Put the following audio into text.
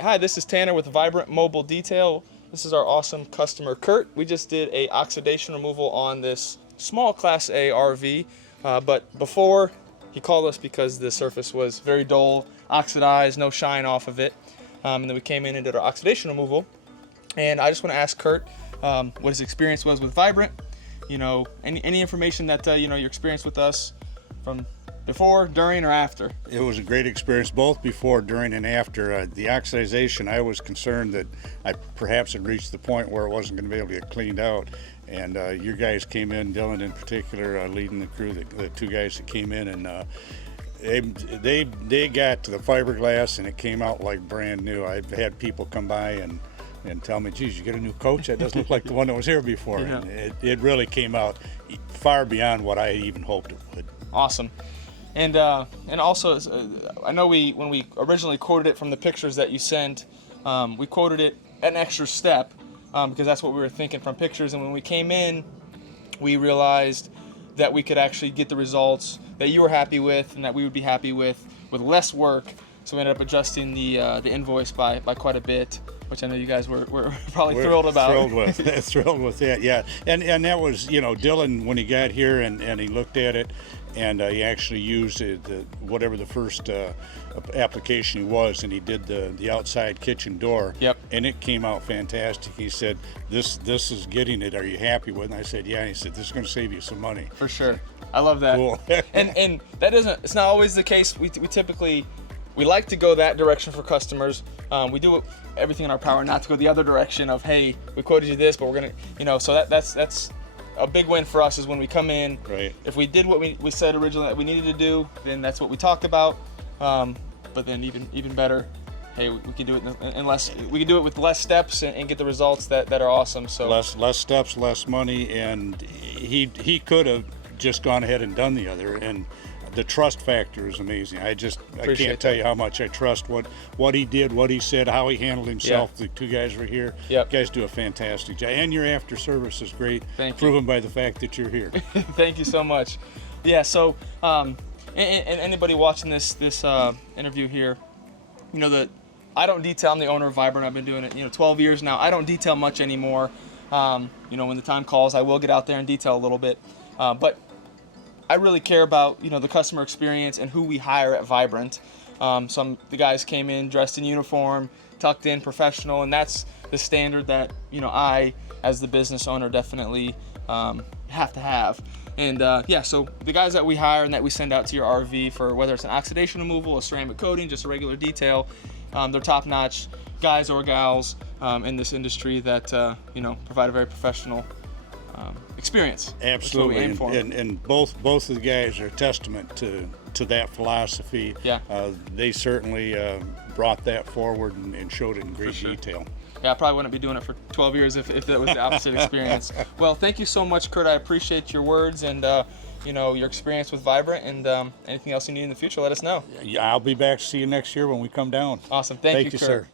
Hi, this is Tanner with Vibrant Mobile Detail. This is our awesome customer, Kurt. We just did a oxidation removal on this small Class A RV, but before he called us because the surface was very dull, oxidized, no shine off of it. And then we came in and did our oxidation removal. And I just want to ask Kurt what his experience was with Vibrant. You know, any information that your experience with us from before, during, or after? It was a great experience, both before, during, and after. The oxidization, I was concerned that I perhaps had reached the point where it wasn't going to be able to get cleaned out. And your guys came in, Dylan in particular, leading the crew, the two guys that came in, and they got to the fiberglass and it came out like brand new. I've had people come by and tell me, geez, you get a new coach? That doesn't look like the one that was here before. Yeah. And it really came out far beyond what I even hoped it would. Awesome. And also, I know when we originally quoted it from the pictures that you sent, we quoted it an extra step because that's what we were thinking from pictures. And when we came in, we realized that we could actually get the results that you were happy with and that we would be happy with less work. So we ended up adjusting the invoice by quite a bit, which I know you guys were probably thrilled about. Thrilled with that, yeah. And that was, Dylan, when he got here and he looked at it, and he actually used whatever the first application was, and he did the outside kitchen door. Yep. And it came out fantastic. He said, "This is getting it. Are you happy with it?" And I said, "Yeah." And he said, "This is going to save you some money." For sure. I love that. Cool. and that it's not always the case. We typically like to go that direction for customers. We do everything in our power not to go the other direction of, hey, we quoted you this, but we're gonna, so that's a big win for us is when we come in. Right. If we did what we said originally that we needed to do, then that's what we talked about. But then even better, hey, we can do it we can do it with less steps and get the results that are awesome. So less steps, less money, and he could have just gone ahead and done the other. And the trust factor is amazing. I can't tell you how much I trust what he did, what he said, how he handled himself. Yeah. The two guys were here. Yep. You guys do a fantastic job, and your after service is great. Thank you. Proven by the fact that you're here. Thank you so much. Yeah. So, and anybody watching this interview here, that I don't detail. I'm the owner of Vibrant. I've been doing it 12 years now. I don't detail much anymore. When the time calls, I will get out there and detail a little bit, but I really care about the customer experience and who we hire at Vibrant. The guys came in dressed in uniform, tucked in, professional, and that's the standard that I, as the business owner, definitely have to have. And so the guys that we hire and that we send out to your RV for whether it's an oxidation removal, a ceramic coating, just a regular detail, they're top-notch guys or gals in this industry that provide a very professional experience. Absolutely, and both of the guys are a testament to that philosophy. Yeah. They certainly brought that forward and showed it in great detail. Yeah, I probably wouldn't be doing it for 12 years if that was the opposite experience. Well, thank you so much, Kurt. I appreciate your words and your experience with Vibrant, and anything else you need in the future, let us know. Yeah, I'll be back to see you next year when we come down. Awesome. Thank you, Kurt. Sir.